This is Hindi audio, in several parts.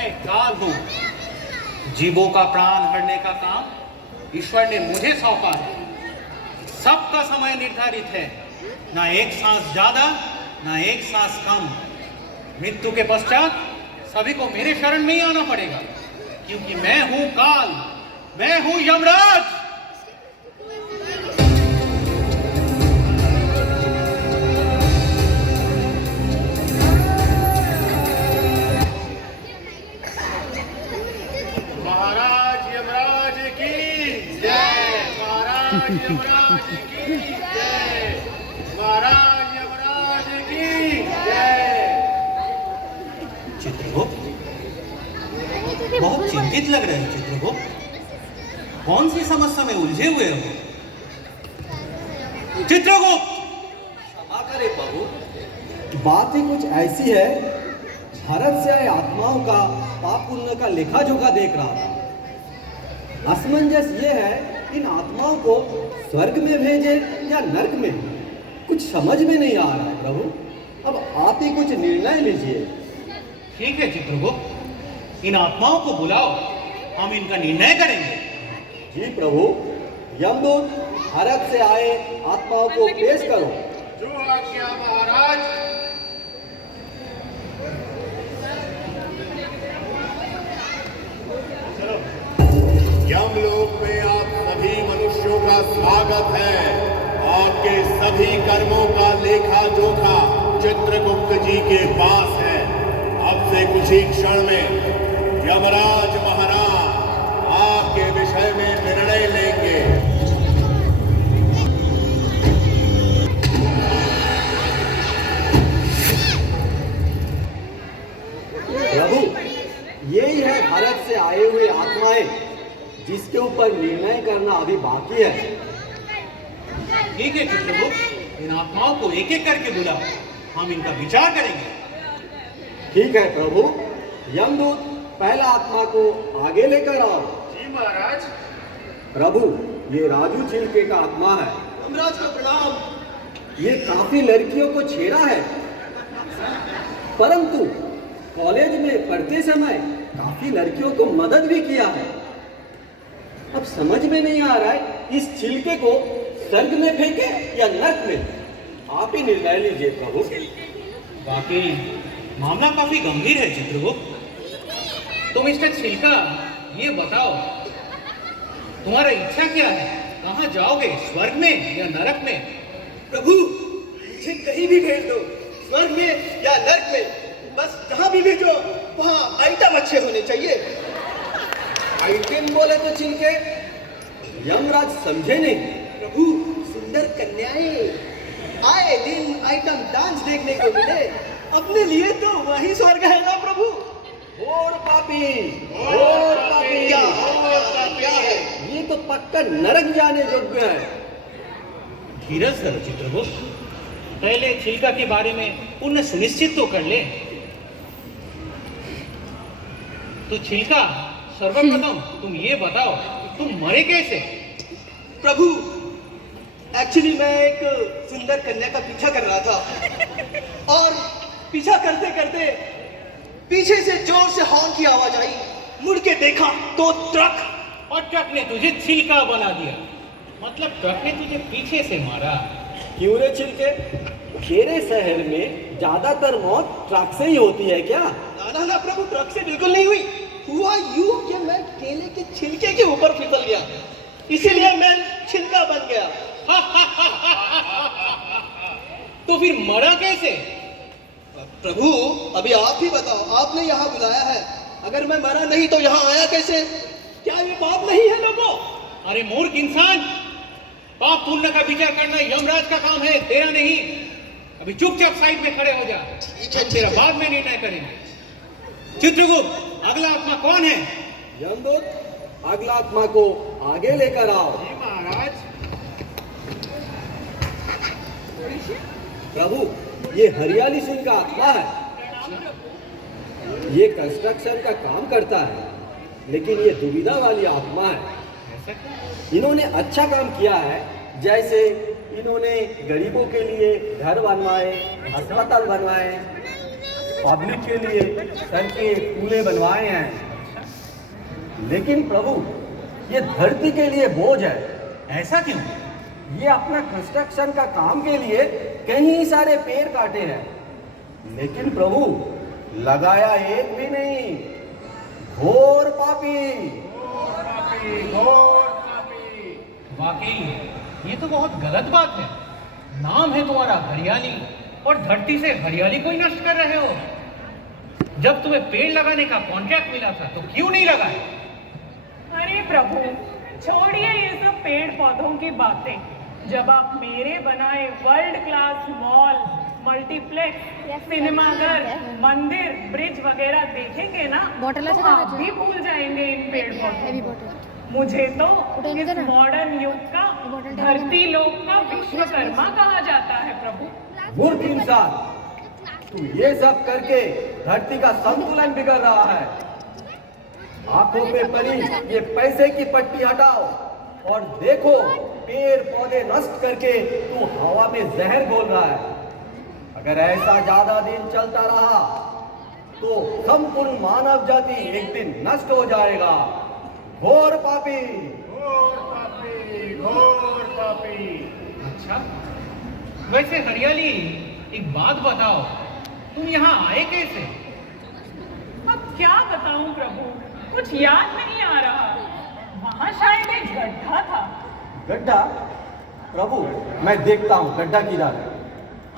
मैं काल हूं। जीवों का प्राण हरने का काम ईश्वर ने मुझे सौंपा है। सबका समय निर्धारित है, ना एक सांस ज्यादा ना एक सांस कम। मृत्यु के पश्चात सभी को मेरे शरण में ही आना पड़ेगा, क्योंकि मैं हूं काल, मैं हूं यमराज। महाराज यमराज की जय। महाराज यमराज की जय। महाराज यमराज की जय। चित्रगुप्त, बहुत चिंतित लग रहे हैं चित्रगुप्त। कौन सी समस्या में उलझे हुए हो चित्रगुप्त? क्षमा करे प्रभु, बात ही कुछ ऐसी है। भारत से आए आत्माओं का पाप पुण्य का लेखा जोखा देख रहा था। असमंजस ये है, इन आत्माओं को स्वर्ग में भेजे या नरक में, कुछ समझ में नहीं आ रहा है प्रभु। अब आप ही कुछ निर्णय लीजिए। ठीक है चित्रगुप्त, इन आत्माओं को बुलाओ, हम इनका निर्णय करेंगे। जी प्रभु, यमदूत भारत से आए आत्माओं को पेश करो। जो आज्ञा महाराज। यमलोक में आप सभी मनुष्यों का स्वागत है। आपके सभी कर्मों का लेखा जोखा चित्रगुप्त जी के पास है। अब से कुछ ही क्षण में यमराज महाराज आपके विषय में निर्णय लेंगे। प्रभु, यही है भारत से आए हुए आत्माएं, जिसके ऊपर निर्णय करना अभी बाकी है। ठीक है चित्रगुप्त, इन आत्माओं को एक एक करके बुलाओ, हम इनका विचार करेंगे। ठीक है प्रभु, यमदूत पहला आत्मा को आगे लेकर आओ। जी महाराज। प्रभु, ये राजू चिल्के का आत्मा है। यमराज का प्रणाम। ये काफी लड़कियों को छेड़ा है, परंतु कॉलेज में पढ़ते समय काफी लड़कियों को मदद भी किया है। अब समझ में नहीं आ रहा है, इस छिलके को स्वर्ग में फेंके या नरक में। आप ही निर्णय लीजिए प्रभु। बाकी मामला काफी गंभीर है चित्रगुप्त। तो मिस्टर छिलका, ये बताओ, तुम्हारा इच्छा क्या है? कहाँ जाओगे, स्वर्ग में या नरक में? प्रभु, मुझे कहीं भी भेज दो, स्वर्ग में या नरक में। बस जहां भी भेजो वहां आइटम अच्छे होने चाहिए। आइटम बोले तो छिलके, यमराज समझे नहीं। प्रभु, सुंदर कन्याएं आए दिन आइटम डांस देखने को मिले। अपने लिए तो वही स्वर्ग है ना प्रभु। और पापी, और पापी, क्या है? ये तो पक्का नरक जाने योग्य है। धीरज धरो चित्रगुप्त, पहले छिलका के बारे में पुनः सुनिश्चित तो कर ले। तो छिलका, सर्वप्रथम तुम ये बताओ, तुम मरे कैसे? प्रभु, एक्चुअली मैं एक सुंदर कन्या का पीछा कर रहा था और पीछा करते करते पीछे से जोर से हॉर्न की आवाज आई। मुड़ के देखा तो ट्रक, और ट्रक ने तुझे छिलका बना दिया। मतलब ट्रक ने तुझे पीछे से मारा। क्यों रे छिलके, तेरे शहर में ज्यादातर मौत ट्रक से ही होती है क्या? ना ना प्रभु, ट्रक से बिल्कुल नहीं हुई। हुआ यूं कि मैं केले के छिलके के ऊपर फिसल गया, इसीलिए मैं छिलका बन गया। तो फिर मरा कैसे? प्रभु, अभी आप ही बताओ, आपने यहाँ बुलाया है, अगर मैं मरा नहीं तो यहाँ आया कैसे? क्या ये पाप नहीं है लोगों? अरे मूर्ख इंसान, पाप पुण्य का विचार करना यमराज का काम है, तेरा नहीं। अभी चुपचाप साइड में खड़े हो जा। ठीक है, तेरा बाद में निर्णय करेंगे। चित्रगुप्त, अगला आत्मा कौन है? यमदूत, अगला आत्मा को आगे लेकर आओ। जी महाराज। प्रभु, ये हरियाली सिंह का आत्मा है। ये कंस्ट्रक्शन का काम करता है, लेकिन ये दुविधा वाली आत्मा है। इन्होंने अच्छा काम किया है, जैसे इन्होंने गरीबों के लिए घर बनवाए, अस्पताल बनवाए, पब्लिक के लिए सड़कें पुलें बनवाए हैं, लेकिन प्रभु ये धरती के लिए बोझ है। ऐसा क्यों? ये अपना कंस्ट्रक्शन का काम के लिए कई सारे पेड़ काटे हैं, लेकिन प्रभु लगाया एक भी नहीं। घोर पापी। वाकई ये तो बहुत गलत बात है। नाम है तुम्हारा हरियाली और धरती से हरियाली को ही नष्ट कर रहे हो। जब तुम्हें पेड़ लगाने का कॉन्ट्रैक्ट मिला था तो क्यों नहीं लगाए? अरे प्रभु, छोड़िए ये सब पेड़ पौधों की बातें। जब आप मेरे बनाए वर्ल्ड क्लास मॉल, मल्टीप्लेक्स, सिनेमाघर, मंदिर, ब्रिज वगैरह देखेंगे ना, तो आप भी भूल जाएंगे इन पेड़ पौधों। मुझे तो इस मॉडर्न युग का धरती लोक का विश्वकर्मा कहा जाता है प्रभु। मूर्ख इंसान, तू ये सब करके धरती का संतुलन बिगड़ रहा है। आंखों पे पड़ी ये पैसे की पट्टी हटाओ और देखो, पेड़ पौधे नष्ट करके तू हवा में जहर घोल रहा है। अगर ऐसा ज्यादा दिन चलता रहा तो संपूर्ण मानव जाति एक दिन नष्ट हो जाएगा। घोर पापी। अच्छा, वैसे हरियाली एक बात बताओ, तुम यहाँ आए कैसे? अब क्या बताऊं प्रभु, कुछ याद नहीं आ रहा। वहाँ शायद एक गड्ढा था। गड्ढा? प्रभु मैं देखता हूँ गड्ढा किधर है।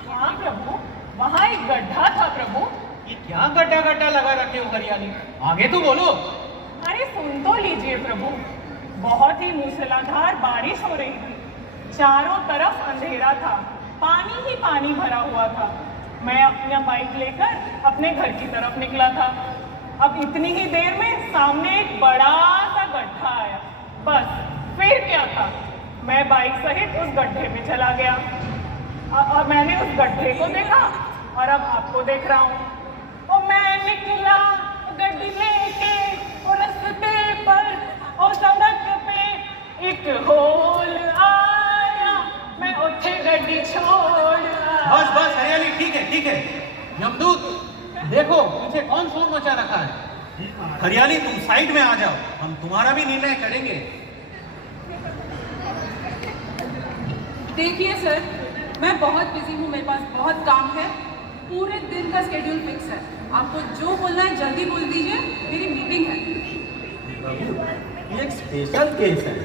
हाँ प्रभु, वहाँ एक गड्ढा था प्रभु। ये क्या गड्ढा गड्ढा लगा रखे हो हरियाली? आगे तो बोलो। अरे सुन तो लीजिए प्रभु, बहुत ही मूसलाधार बारिश हो रही थी। चारों तरफ अंधेरा था, पानी ही पानी भरा हुआ था। मैं अपना बाइक लेकर अपने घर की तरफ निकला था। अब इतनी ही देर में सामने एक बड़ा सा गड्ढा आया। बस फिर क्या था, मैं बाइक सहित उस गड्ढे में चला गया और मैंने उस गड्ढे को देखा और अब आपको देख रहा हूँ। और मैं निकला गड्डी लेके और रास्ते पर और सड़क पे एक होल आया, मैं उठे गड्डी छोड़ आया। बस बस हरियाली, ठीक है ठीक है। यमदूत देखो पीछे कौन शोर मचा रखा है। हरियाली तुम साइड में आ जाओ, हम तुम्हारा भी निर्णय करेंगे। देखिए सर, मैं बहुत बिजी हूँ, मेरे पास बहुत काम है। पूरे दिन का स्केड्यूल फिक्स है। आपको जो बोलना है जल्दी बोल दीजिए, मेरी मीटिंग है। ये एक स्पेशल केस है।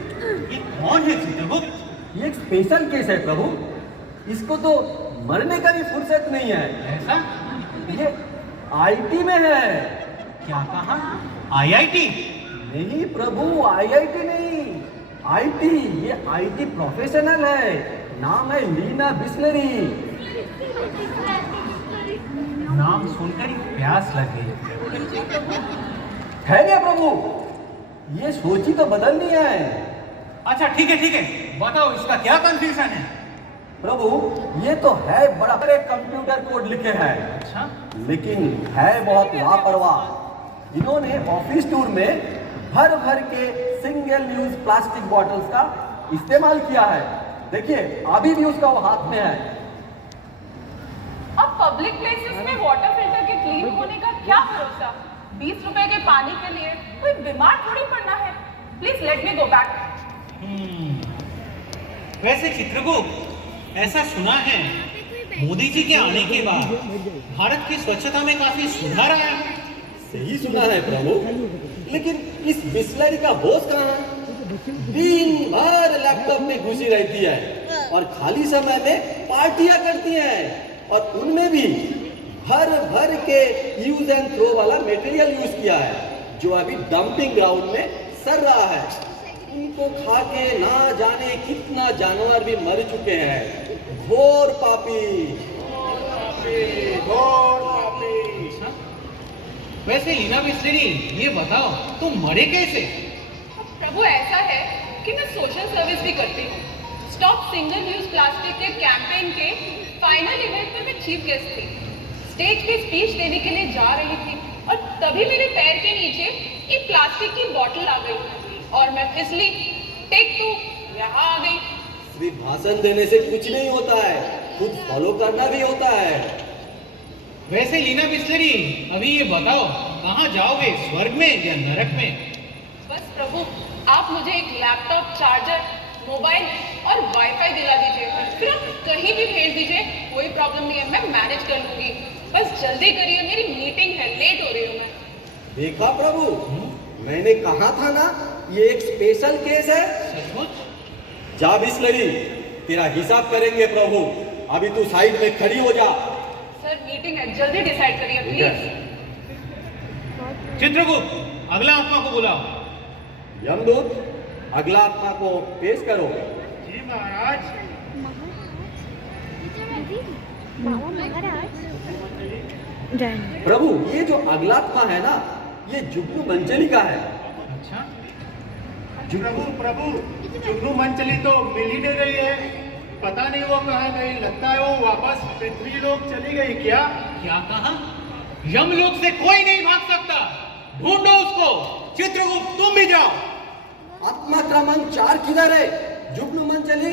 ये कौन है चित्रगुप्त? ये एक स्पेशल केस है प्रभु, इसको तो मरने का भी फुर्सत नहीं है। ऐसा? ये आईटी में है। क्या कहा? आईआईटी? नहीं प्रभु, आईआईटी नहीं, आईटी। ये आईटी प्रोफेशनल है, नाम है लीना बिस्लरी। नाम सुनकर ही प्यास लग गई। ठहरिए प्रभु, ये सोची तो बदलनी है। अच्छा ठीक है, बताओ इसका क्या कंफ्यूजन है? प्रभु ये तो है बड़ा बड़े कंप्यूटर कोड लिखे हैं। अच्छा, लेकिन है बहुत लापरवाह। इन्होंने ऑफिस टूर में भर भर के सिंगल यूज प्लास्टिक बॉटल्स का इस्तेमाल किया है। देखिए अभी भी उसका वो हाथ में है। अब पब्लिक प्लेसेस में वाटर फिल्टर के क्लीन होने का क्या भरोसा? 20 रुपए के पानी के लिए कोई बीमार थोड़ी पड़ना है। Please let me go back. वैसे चित्रगुप्त, ऐसा सुना है मोदी जी के आने के बाद भारत की स्वच्छता में काफी सुधार आया। सही सुना है प्रभु, लेकिन इस बिस्लरी का बॉस कहाँ है? दिन भर लैपटॉप में घुसी रहती है और खाली समय में पार्टियां करती हैं, और उनमें भी भर भर के यूज एंड थ्रो वाला मटेरियल यूज किया है, जो अभी डंपिंग ग्राउंड में सड़ रहा है। इनको खा के ना जाने कितना जानवर भी मर चुके हैं। घोर पापी। अच्छा? वैसे लीना बिस्लरी, ये बताओ तुम मरे कैसे? प्रभु ऐसा है कि मैं सोशल सर्विस भी करती हूँ। स्टॉप सिंगल यूज प्लास्टिक के कैंपेन के फाइनल इवेंट में मैं चीफ गेस्ट थी। स्टेज पे स्पीच देने के लिए जा रही थी और तभी मेरे पैर के नीचे एक प्लास्टिक की बोतल आ गई और मैं फिसली, टेक 2 यहाँ आ गई। सिर्फ भाषण देने से कुछ नहीं होता है, खुद फॉलो करना भी होता है। वैसे लीना बिस्लरी, अभी ये बताओ, कहाँ जाओगे, स्वर्ग में या नरक में? बस प्रभु, आप मुझे एक लैपटॉप, चार्जर, मोबाइल और वाईफाई दिला दीजिए, फिर आप कहीं भी भेज दीजिए, कोई प्रॉब्लम नहीं है, मैं मैनेज कर लूंगी। बस जल्दी करिए, मेरी मीटिंग है, लेट हो रही हूँ मैं। देखा प्रभु, मैंने कहा था ना, ये एक स्पेशल केस है। सचमुच? जा बिस्लरी, तेरा हिसाब करेंगे प्रभु। अभी तू साइड में खड़ी हो जा। सर मीटिंग है, जल्दी डिसाइड करिए प्लीज। चित्रगुप्त, अगला आत्मा को बुलाओ। यमदूत, अगला आत्मा को पेश करो। जी महाराज। प्रभु, ये जो अगला आत्मा है ना, ये जुगनू मंचली का है। अच्छा, प्रभु जुगनू मंचली तो मिल ही नहीं रही है। पता नहीं वो कहाँ गई, लगता है वो वापस पृथ्वी लोक चली गई क्या? क्या कहा? यमलोक से कोई नहीं भाग सकता, ढूंढो उसको। चित्रगुप्त, तुम भी जाओ। आत्मा क्रमांक 4 किधर है? जुगनू मंचली,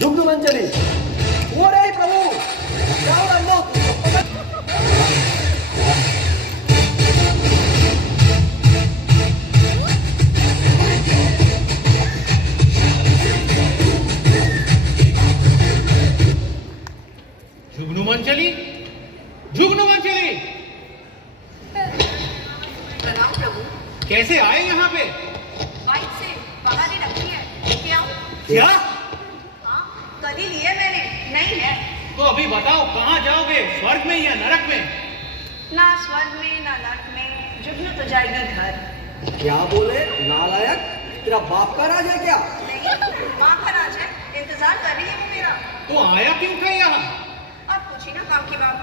जुगनू मंचली, वो रही प्रभु। जाओ यमदूत। जुगनू मंचली, जुगनू मंचली, प्रणाम प्रभु। कैसे आए यहाँ पे? बाइक से बाहर ही रखी है, क्या? क्या? हाँ, कल ही लिए मैंने, नहीं है। तो अभी बताओ, कहाँ जाओगे, स्वर्ग में या नरक में? ना स्वर्ग में ना नरक में, जुगनू तो जाएगी घर। क्या बोले नालायक, तेरा बाप का राज है क्या? नहीं, माँ का राज है, इंतजार कर रही है वो मेरा। तो आया क्यों था यहाँ? अब पूछी ना काम की बात।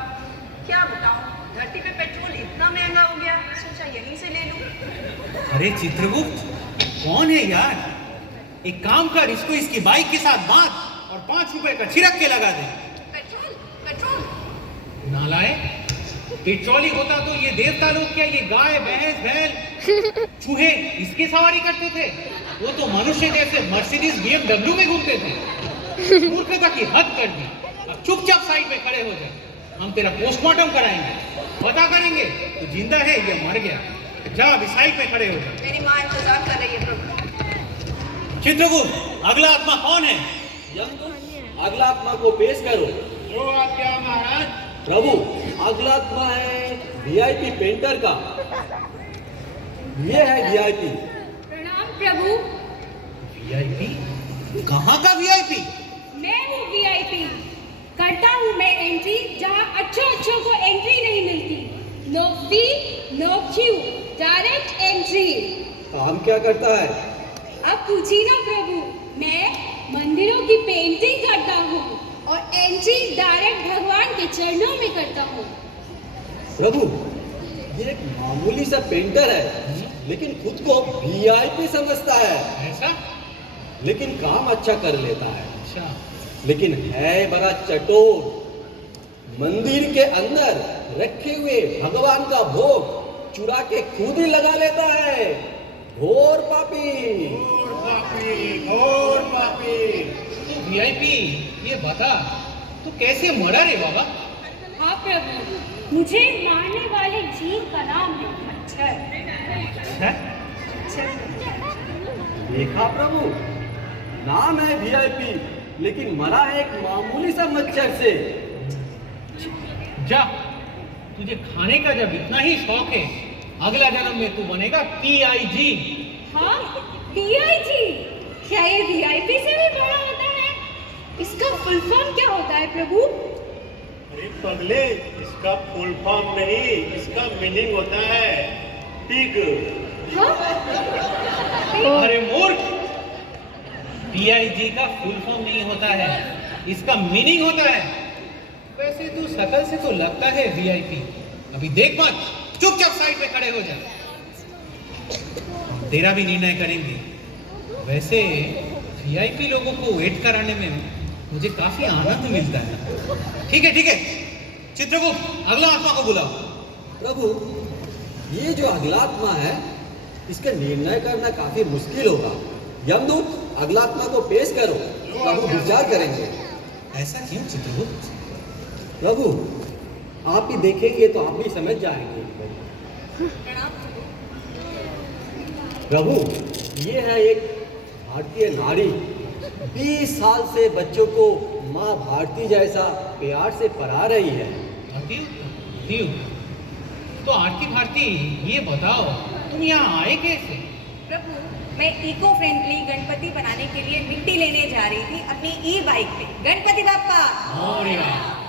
क्या बताऊँ, धरती पे पेट्रोल इतना महंगा हो गया, सोचा यहीं से ले लूं। अरे चित्रगुप्त, कौन है यार? एक काम कर, इसको इसकी बाइक के साथ बांध और 5 रुपए का छिड़क के लगा दे। Petrol petrol. नालायक, पेट्रोल ही होता तो ये देवता लोग क्या, ये गाय, भैंस, बैल, चूहे इसकी सवारी करते थे? वो तो मनुष्य जैसे मर्सिडीज, BMW में घूमते थे। मूर्खता की हद कर दी। अब चुपचाप साइड में खड़े हो जाए, हम तेरा पोस्टमार्टम कराएंगे, पता करेंगे तो जिंदा है या मर गया। जा, अभी साइड में खड़े हो जाए। मेरी माँ इंतजार कर रही है प्रभु। चित्रगुप्त, अगला आत्मा कौन है? यमदूत, अगला आत्मा को पेश करो। जो आज्ञा महाराज। प्रभु, अगला आत्मा है VIP पेंटर का। ये है VIP। प्रणाम प्रभु। VIP? कहाँ का VIP? मैं हूँ VIP। करता हूँ मैं एंट्री जहाँ अच्छों को एंट्री नहीं मिलती। No fee no queue, direct entry. काम क्या करता है? अब पूछिए ना प्रभु। मैं मंदिरों की पेंटिंग करता हूँ और एंट्री डायरेक्ट भगवान के चरणों में करता हूँ। प्रभु, ये एक मामूली सा पेंटर है, लेकिन खुद को VIP समझता है। ऐसा? लेकिन काम अच्छा कर लेता है। अच्छा। लेकिन है बड़ा चटोर। मंदिर के अंदर रखे हुए भगवान का भोग चुरा के खुद ही लगा लेता है। घोर पापी। घोर पापी, घोर पापी। तो VIP, ये बता, तू कैसे मरा रे बाबा? हाँ प्रभु, मुझे मारने वाले जीव का नाम है मच्छर। देखा प्रभु, नाम है VIP, लेकिन मरा है एक मामूली सा मच्छर से। जा, तुझे खाने का जब इतना ही शौक है, अगला जन्म में तू बनेगा PIG। हाँ, PIG? क्या ये VIP से भी बड़ा होता है? इसका फुल फॉर्म क्या होता है प्रभु? अरे पगले, इसका फुल फॉर्म नहीं, इसका मीनिंग होता है पिग। हाँ? अरे मूर्ख, PIG का फुल फॉर्म नहीं होता है, इसका मीनिंग होता है। वैसे तू शकल से तो लगता है VIP। अभी देख मत, चुपचाप साइड पे खड़े हो जा। तेरा भी निर्णय करेंगे। वैसे VIP लोगों को वेट कराने में मुझे काफी आनंद मिलता है। ठीक है, चित्रगुप्त, अगला आत्मा को बुलाओ। प्रभु, ये जो अगला आत्मा है, इसका निर्णय करना काफी मुश्किल होगा। यमदूत, अगला आत्मा को पेश करो, प्रभु विचार करेंगे। ऐसा क्यों चित्रगुप्त? प्रभु, आप ही देखेंगे तो आप भी समझ जाएंगे। प्रभु, ये है एक भारतीय नारी 20 साल से बच्चों को माँ भारती जैसा प्यार से पढ़ा रही है। दीव, तो आरती भारती, ये बताओ तुम यहाँ आए कैसे? प्रभु, मैं इको फ्रेंडली गणपति बनाने के लिए मिट्टी लेने जा रही थी अपनी ई बाइक पे। गणपति बाप्पा!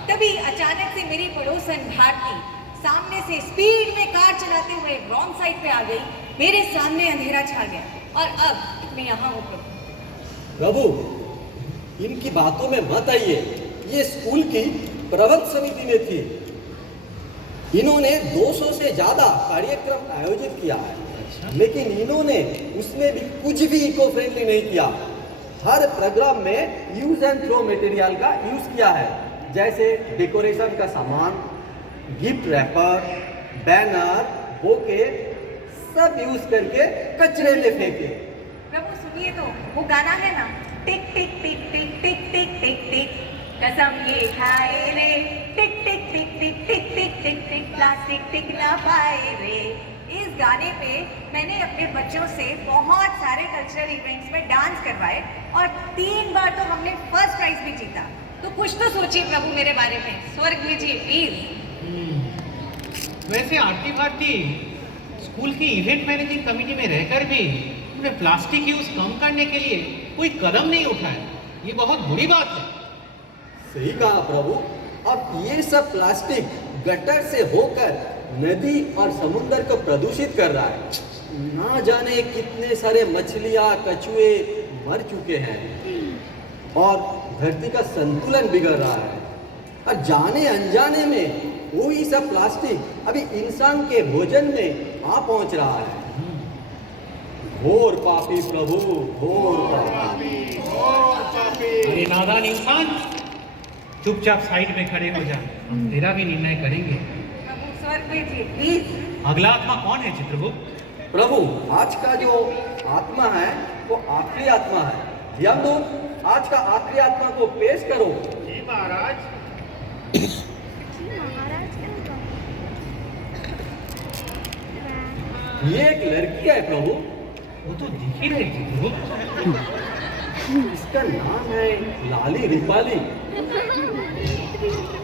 तभी अचानक से मेरी पड़ोसन भारती सामने से स्पीड में कार चलाते हुए रॉन्ग साइड पे आ गई। मेरे सामने अंधेरा छा गया और अब मैं यहाँ हूँ। प्रभु, इनकी बातों में मत आइए। ये स्कूल की प्रबंध समिति में थी। इन्होंने 200 से ज्यादा कार्यक्रम आयोजित किया है। लेकिन इन्होंने उसमें भी कुछ भी इको फ्रेंडली नहीं किया। हर प्रोग्राम में यूज एंड थ्रो मटेरियल का यूज किया है, जैसे डेकोरेशन का सामान, गिफ्ट रैपर, बैनर, बोके सब यूज करके कचरे में फेंके। प्रभु सुनिए तो, वो गाना है ना, टिक टिक टिक टिक टिक टिक टिक टिक कसम ये खाए रे, टिक टिक टिक टिक टिक टिक टिक टिक प्लास्टिक टिक ना पाए रे। इस गाने पे मैंने अपने बच्चों से बहुत सारे कल्चरल इवेंट्स में डांस करवाए और 3 बार तो हमने फर्स्ट प्राइज भी जीता। तो कुछ तो सोचिए प्रभु मेरे बारे में, स्वर्ग भेजिए प्लीज। वैसे आरती भारती, स्कूल की इवेंट मैनेजिंग कमेटी में रहकर भी उन्होंने प्लास्टिक यूज कम करने के लिए कोई कदम नहीं उठाया। ये बहुत बुरी बात है। सही कहा प्रभु। अब ये सब प्लास्टिक गटर से होकर नदी और समुद्र को प्रदूषित कर रहा है। ना जाने कितने सारे मछलियाँ, कछुए मर चुके हैं और धरती का संतुलन बिगड़ रहा है। और जाने अनजाने में वही सब प्लास्टिक अभी इंसान के भोजन में आ पहुंच रहा है। घोर पापी प्रभु, घोर पापी। अरे नादान इंसान, चुपचाप साइड में खड़े हो जा, हम तेरा भी निर्णय करेंगे। प्रभु स्वर्ग भेजिए प्लीज। अगला आत्मा कौन है चित्रगुप्त? प्रभु, आज का जो आत्मा है वो आखिरी आत्मा है। ध्यान दो, आज का आखिरी आत्मा को पेश करो। जी महाराज। ये एक लड़की है प्रभु। वो तो दिख ही रही चित्रगुप्त। इसका नाम है लाली रूपाली।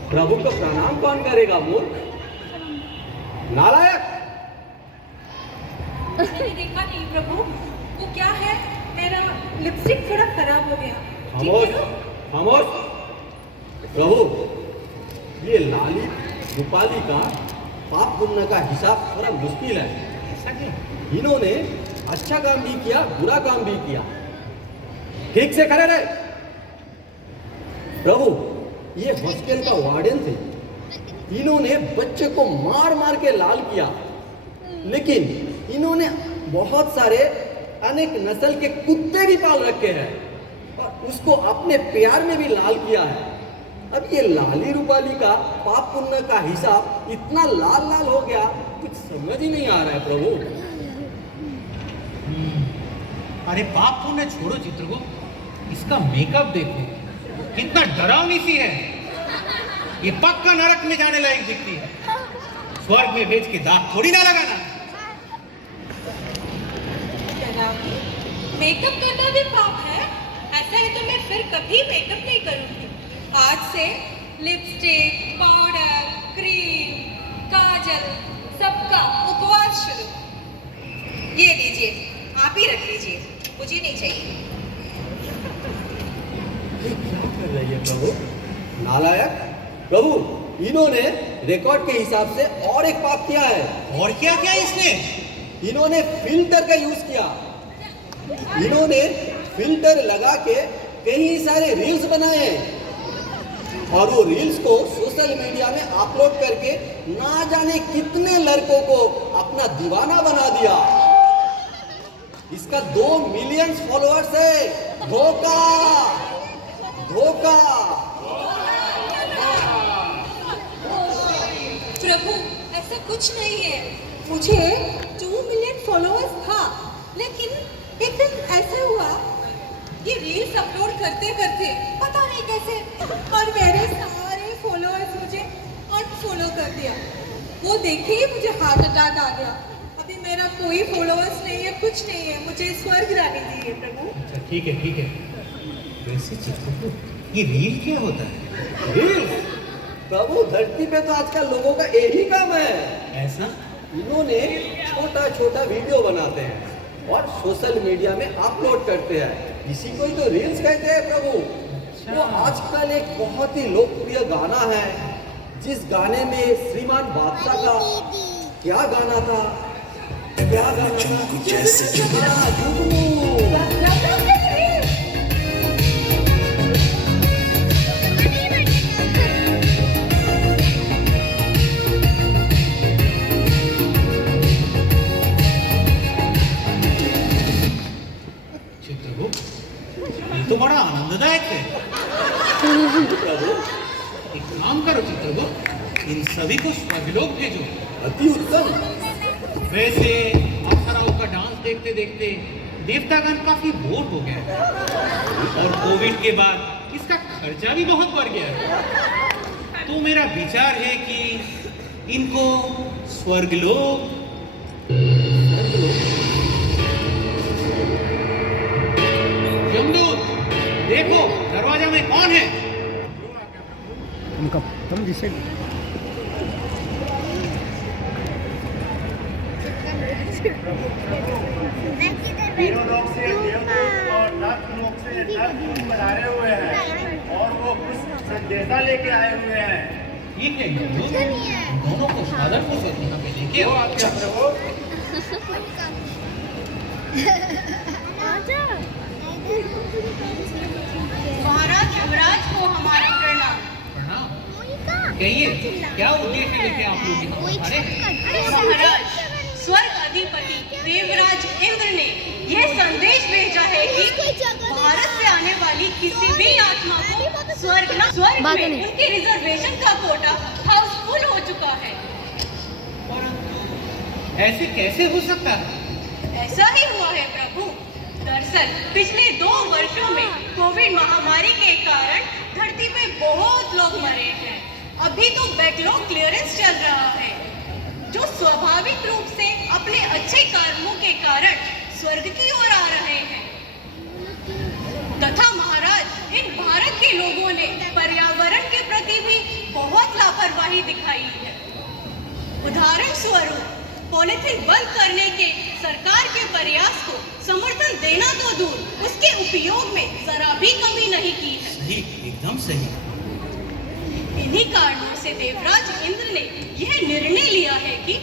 प्रभु को प्रणाम कौन करेगा मूर्ख, नालायक। मैंने देखा नहीं प्रभु, वो क्या है? मेरा लिपस्टिक थोड़ा खराब हो गया। खामोश, खामोश। प्रभु, ये लाली रूपाली का पाप पुण्य का हिसाब थोड़ा मुश्किल है। ऐसा क्यों? इन्होंने अच्छा काम भी किया, बुरा काम भी किया। ठीक से खड़े रहे। प्रभु, ये हॉस्टल का वार्डन थे। इन्होंने बच्चे को मार मार के लाल किया। लेकिन इन्होंने बहुत सारे अनेक नस्ल के कुत्ते भी पाल रखे हैं और उसको अपने प्यार में भी लाल किया है। अब ये लाली रूपाली का पाप पुण्य का हिसाब इतना लाल लाल हो गया, कुछ समझ ही नहीं आ रहा है प्रभु। अरे पाप पुण्य छोड़ो चित्रगुप्त, इसका मेकअप देखो, कितना डरावनी सी है। ये पक्का नरक में जाने लायक दिखती है। स्वर्ग में भेज के दाग थोड़ी ना लगाना। मेकअप करना भी पाप है? ऐसा है तो मैं फिर कभी मेकअप नहीं करूंगी। आज से लिपस्टिक, पाउडर, क्रीम, काजल सबका उपवास शुरू। ये लीजिए, आप ही रख लीजिए, मुझे नहीं चाहिए। ये क्या कर रही है प्रभु, नालायक। प्रभु, इन्होंने रिकॉर्ड के हिसाब से और एक पाप किया है। और क्या किया इसने? इन्होंने फिल्टर का यूज किया। इन्होंने फिल्टर लगा के कई सारे रील्स बनाए और वो रील्स को सोशल मीडिया में अपलोड करके ना जाने कितने लड़कों को अपना दीवाना बना दिया। इसका 2 मिलियन फॉलोअर्स है। धोखा, धोखा। प्रभु, ऐसा कुछ नहीं है। मुझे 2 मिलियन फॉलोअर्स था, लेकिन एक दिन ऐसा हुआ, ये रील्स अपलोड करते करते पता नहीं कैसे और मेरे सारे फॉलोअर्स मुझे अकाउंट फॉलो कर दिया। वो देखते ही मुझे हार्ट अटैक आ गया। अभी मेरा कोई फॉलोअर्स नहीं है, कुछ नहीं है। मुझे स्वर्ग जाने दीजिए प्रभु। अच्छा ठीक है ठीक है। वैसे चित्रगुप्त ये रील क्या होता है? रील्स? प्रभु धरती पे तो आजकल लोगों का एक ही काम है। ऐसा? इन्होंने छोटा छोटा वीडियो बनाते हैं और सोशल मीडिया में अपलोड करते हैं। इसी को ही तो रील्स कहते हैं प्रभु। वो आजकल एक बहुत ही लोकप्रिय गाना है, जिस गाने में श्रीमान बादशाह का क्या गाना था? क्या गाना था? हाँ, जुगनू। चित्रगुप्त ये तो बड़ा आनंददायक है। एक काम करो चित्रगुप्त, इन सभी को स्वर्गलोक भेजो। अति उत्तम। वैसे अप्सराओं का डांस देखते देखते देवतागण काफी बोर हो गए हैं। और कोविड के बाद इसका खर्चा भी बहुत बढ़ गया है। तो मेरा विचार है कि इनको स्वर्गलोक यमदूत देखो दरवाजा में कौन है? तीनों लोग से देवदूत और नर्क लोग से नर्क पधारे हुए हैं और वो कुछ संदेशा लेके आए हुए हैं। ठीक है यमदूत, दोनों को सादर पूर्वक यहाँ पे लेके आओ। क्या प्रभु? महाराज युवराज को हमारे प्रणाम। प्रणाम। कहिए क्या उद्देश्य लेके आप लोग यहाँ पधारे? महाराज, स्वर्ग अधिपति देवराज इंद्र ने यह संदेश भेजा है कि भारत से आने वाली किसी भी आत्मा को स्वर्ग में उनकी रिजर्वेशन का कोटा हाउसफुल हो चुका है। ऐसे कैसे हो सकता है? ऐसा ही हुआ है प्रभु। दरअसल पिछले 2 वर्षों में कोविड महामारी के कारण धरती पे बहुत लोग मरे हैं। अभी तो बैकलॉग क्लियरेंस चल रहा है, जो स्वाभाविक रूप से अपने अच्छे कर्मों के कारण स्वर्ग की ओर आ रहे हैं। तथा महाराज, इन भारत के लोगों ने पर्यावरण के प्रति भी बहुत लापरवाही दिखाई है। उदाहरण स्वरूप पॉलिथीन बंद करने के सरकार के प्रयास को समर्थन देना तो दूर, उसके उपयोग में जरा भी कमी नहीं की है। सही, एकदम सही। इन्हीं कारणों से देवराज इंद्र ने यह निर्णय लिया है कि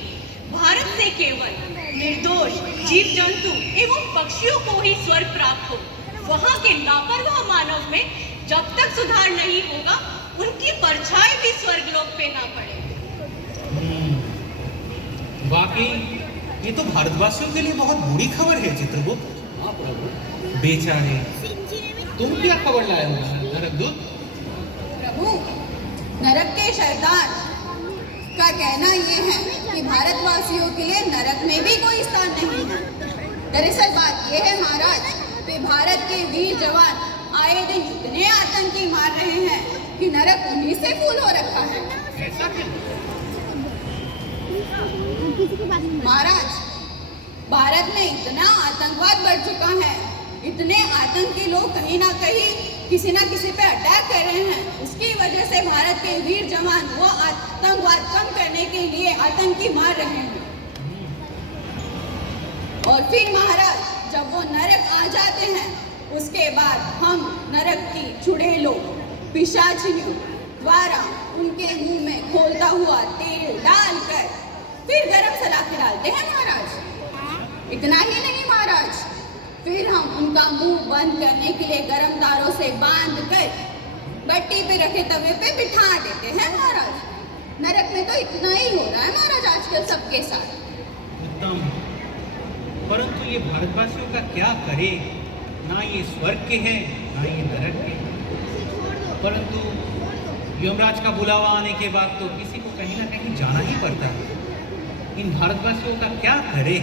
भारत से केवल निर्दोष जीव जंतु एवं पक्षियों को ही स्वर्ग प्राप्त हो। वहाँ के लापरवाह मानव में जब तक सुधार नहीं होगा, उनकी परछाई भी स्वर्गलोक पे ना पड़े। वाकई ये तो भारतवासियों के लिए बहुत बुरी खबर है चित्रगुप्त। हाँ प्रभु। बेचारे, तुम क्या खबर लाए हो नरकदूत? प्रभु, नरक के शैतान का कहना ये है कि भारतवासियों के लिए नरक में भी कोई स्थान नहीं है। दरअसल बात ये है महाराज कि भारत के वीर जवान आए दिन इतने आतंकी मार रहे हैं कि नरक उन्हीं से फूल हो रखा है। ऐसा क्यों? महाराज, भारत में इतना आतंकवाद बढ़ चुका है, इतने आतंकी लोग कहीं ना कहीं किसी ना किसी पे अटैक कर रहे हैं। उसकी वजह से भारत के वीर जवान वो आतंकवाद कम करने के लिए आतंकी मार रहे हैं। और फिर महाराज, जब वो नरक आ जाते हैं, उसके बाद हम नरक की चुड़ैलों पिशाचिनियों द्वारा उनके मुंह में खोलता हुआ तेल डालकर फिर गरम सलाखें डालते हैं महाराज। इतना ही नहीं महाराज, फिर हम उनका मुंह बंद करने के लिए गरम तारों से बांध कर भट्टी पे रखे तवे पे बिठा देते हैं महाराज। नरक में तो इतना ही हो रहा है महाराज आजकल सबके साथ। उत्तम, परंतु ये भारतवासियों का क्या करे? ना ये स्वर्ग के हैं, ना ये नरक के। परंतु यमराज का बुलावा आने के बाद तो किसी को कहीं ना कहीं जाना ही पड़ता है। इन भारतवासियों का क्या करे?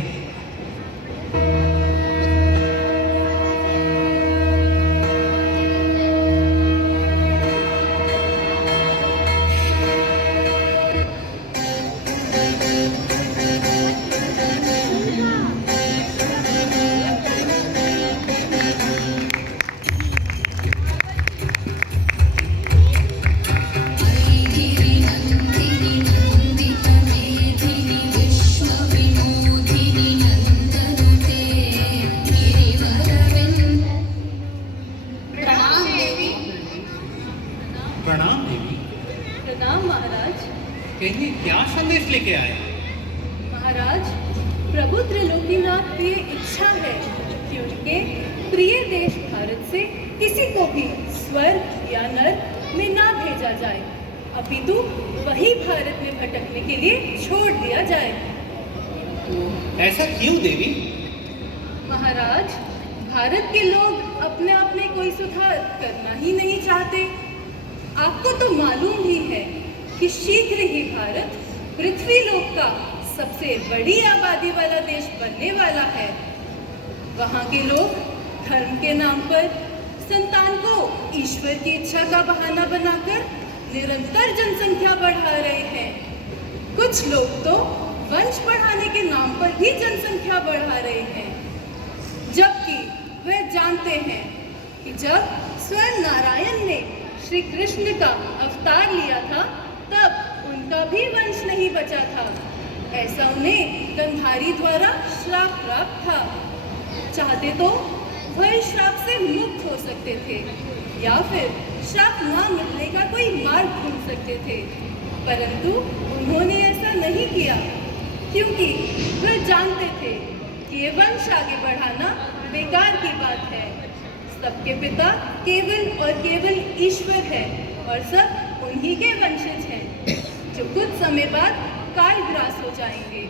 गिफ्ट लेके आए। महाराज, प्रभु त्रिलोकीनाथ की इच्छा है कि उनके प्रिय देश भारत से किसी को भी स्वर्ग या नर्क में ना भेजा जाए, अपितु वही भारत में भटकने के लिए छोड़ दिया जाए। ऐसा क्यों देवी? महाराज, भारत के लोग अपने आप में कोई सुधार करना ही नहीं चाहते। आपको तो मालूम ही है कि शीघ्र ही भारत पृथ्वी लोक का सबसे बड़ी आबादी वाला देश बनने वाला है। वहाँ के लोग धर्म के नाम पर संतान को ईश्वर की इच्छा का बहाना बनाकर निरंतर जनसंख्या बढ़ा रहे हैं। कुछ लोग तो वंश बढ़ाने के नाम पर भी जनसंख्या बढ़ा रहे हैं, जबकि वह जानते हैं कि जब स्वयं नारायण ने श्री कृष्ण का अवतार लिया था तब उनका भी वंश नहीं बचा था। ऐसा उन्हें गंधारी द्वारा श्राप प्राप्त था। चाहते तो वह श्राप से मुक्त हो सकते थे या फिर श्राप न मिलने का कोई मार्ग ढूंढ सकते थे, परंतु उन्होंने ऐसा नहीं किया क्योंकि वह जानते थे कि ये वंश आगे बढ़ाना बेकार की बात है। सबके पिता केवल और केवल ईश्वर है और सब उन्हीं के वंशज हैं जो कुछ समय बाद कालग्रास हो जाएंगे।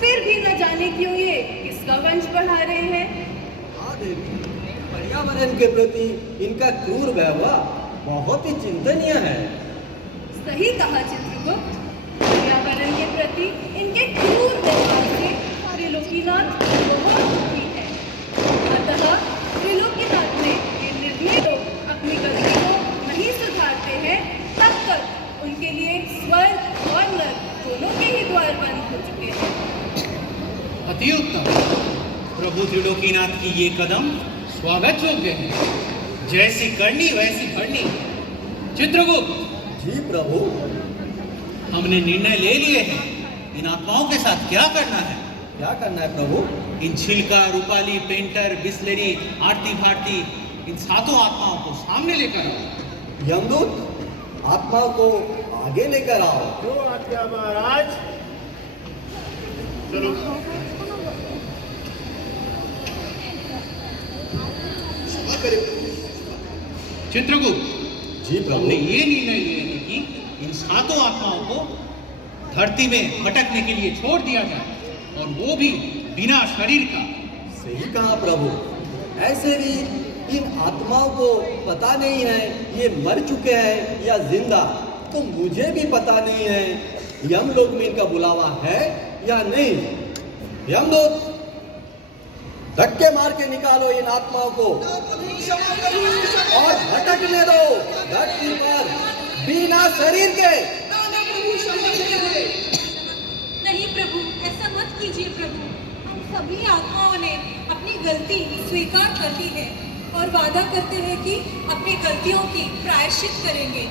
फिर भी न जाने क्यों ये किसका वंश बढ़ा रहे हैं। हाँ देवी, पर्यावरण के प्रति इनका क्रूर व्यवहार बहुत ही चिंतनीय है। सही कहा चित्रगुप्त, पर्यावरण के प्रति इनके क्रूर व्यवहार से त्रिलोकीनाथ बहुत दुखी है। अतः त्रिलोकीनाथ ने ये निर्णय लोग अपनी गलती को नहीं सुधारते हैं तब तक उनके लिए स्वर्ग और नर्क दोनों के ही द्वार बंद हो चुके हैं। अति उत्तम। प्रभु त्रिलोकीनाथ की ये कदम स्वागत योग्य है। जैसी करनी वैसी भरनी। चित्रगुप्त जी प्रभु। हमने निर्णय ले लिए हैं। इन आत्माओं के साथ क्या करना है? क्या करना है प्रभु? इन छिलका, रूपाली, पेंटर, बिस्लरी, आरती भारती, इन सातों आत्माओं को सामने लेकर आओ। यमदूत, आत्माओं को आगे लेकर आओ। जो आज्ञा महाराज। चलो। चित्रगुप्त जी प्रभु। हमने ये निर्णय लिया है कि इन सातों आत्माओं को धरती में भटकने के लिए छोड़ दिया जाए, और वो भी बिना शरीर का। सही कहा प्रभु। ऐसे भी इन आत्माओं को पता नहीं है ये मर चुके हैं या जिंदा, तो मुझे भी पता नहीं है यमलोक में इनका बुलावा है या नहीं। यमदूत, धक्के मार के निकालो इन आत्माओं को और भटकने दो धरती पर बिना शरीर के। नहीं प्रभु, ऐसा मत कीजिए प्रभु। हम सभी आत्माओं ने अपनी गलती स्वीकार कर ली है और वादा करते हैं कि अपनी गलतियों की प्रायश्चित करेंगे।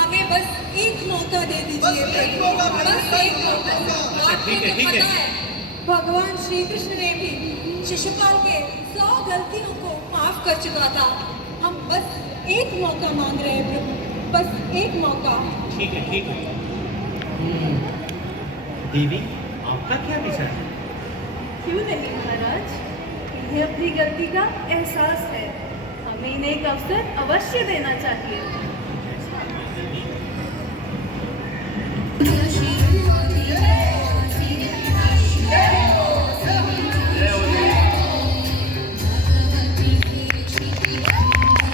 हमें बस एक मौका दे दीजिए प्रभु, बस एक मौका। आपको तो पता है भगवान श्री कृष्ण ने भी शिशुपाल के 100 गलतियों को माफ कर चुका था। हम बस एक मौका मांग रहे हैं प्रभु, बस एक मौका। ठीक है, ठीक है। देवी, आपका क्या विचार है? क्यों नहीं महाराज, इन्हें अपनी गलती का एहसास है। हमें इन्हें एक अवसर अवश्य देना चाहिए।